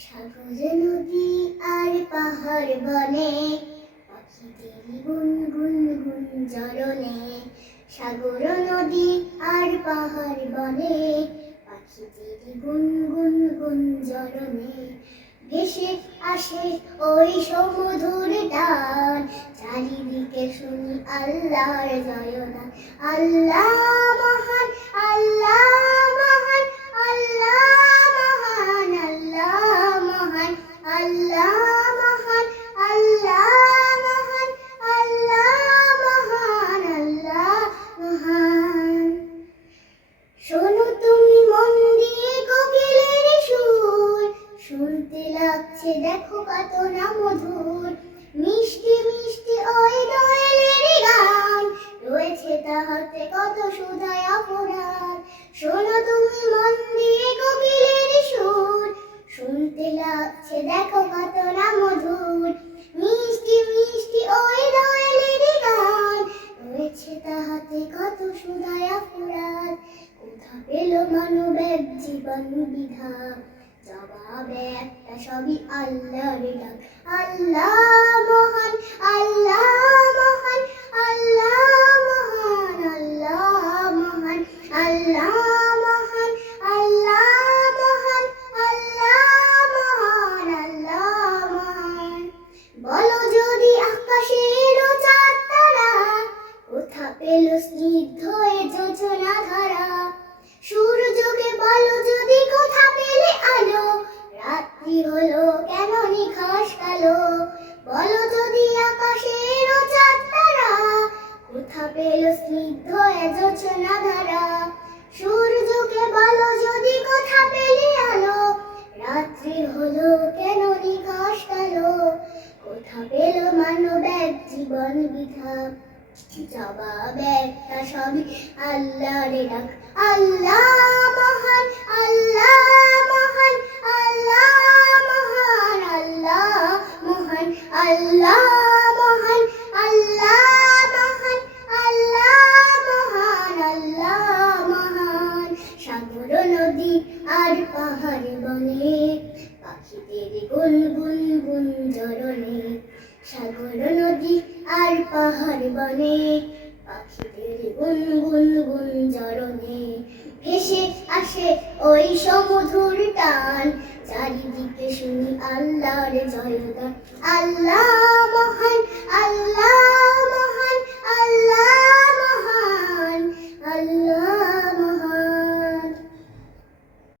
সাগর নদী আর পাহাড় বনে পাখিদের গুনগুন গুন গুন জরনে সাগর নদী আর পাহাড় বনে পাখিদের গুনগুন গুন গুন জরনে ভেসে আসে ওই সমুধুর টান চারিদিকে শুনি আল্লাহর জয়না আল্লাহ মহান শুনতে লাগছে, দেখো কত না মধুর। মিষ্টি মিষ্টি ওই দোয়েলের গান। রয়েছে তাহাতে কত সুধায় অপরাধ। শোনো তুমি মন দিয়ে কোকিলের সুর। শুনতে লাগছে, দেখো কত না মধুর। মিষ্টি মিষ্টি ওই দোয়েলের গান। রয়েছে তাহাতে কত সুধায় অপরাধ। কোথা পেল মানবের জীবন বিধা? জবাবে একটা সবই আল্লাহর ডাক আল্লাহ নিখাস বলো যদি আকাশের চাঁদ কোথা পেল স্নিগ্ধ এ সূর্যকে বলো যদি কোথা পেলে আলো? রাত্রি হলো কেন নিখাস কালো? কোথা পেল মানব এক জীবন বিধা? জবাব একটা সবই, আল্লাহর ডাক। আল্লাহ আল্লাহ মহান, আল্লাহ সাগর নদী আর পাহাড় বনে, পাখিদের গুন গুন গুন জরনে সাগর নদী আর পাহাড় বনে, পাখিদের গুন গুন গুন জরনে ভেসে আসে ওই সমুধুর টান, চারিদিকে শুনি আল্লাহর জয়গান আল্লাহ আল্লাহ।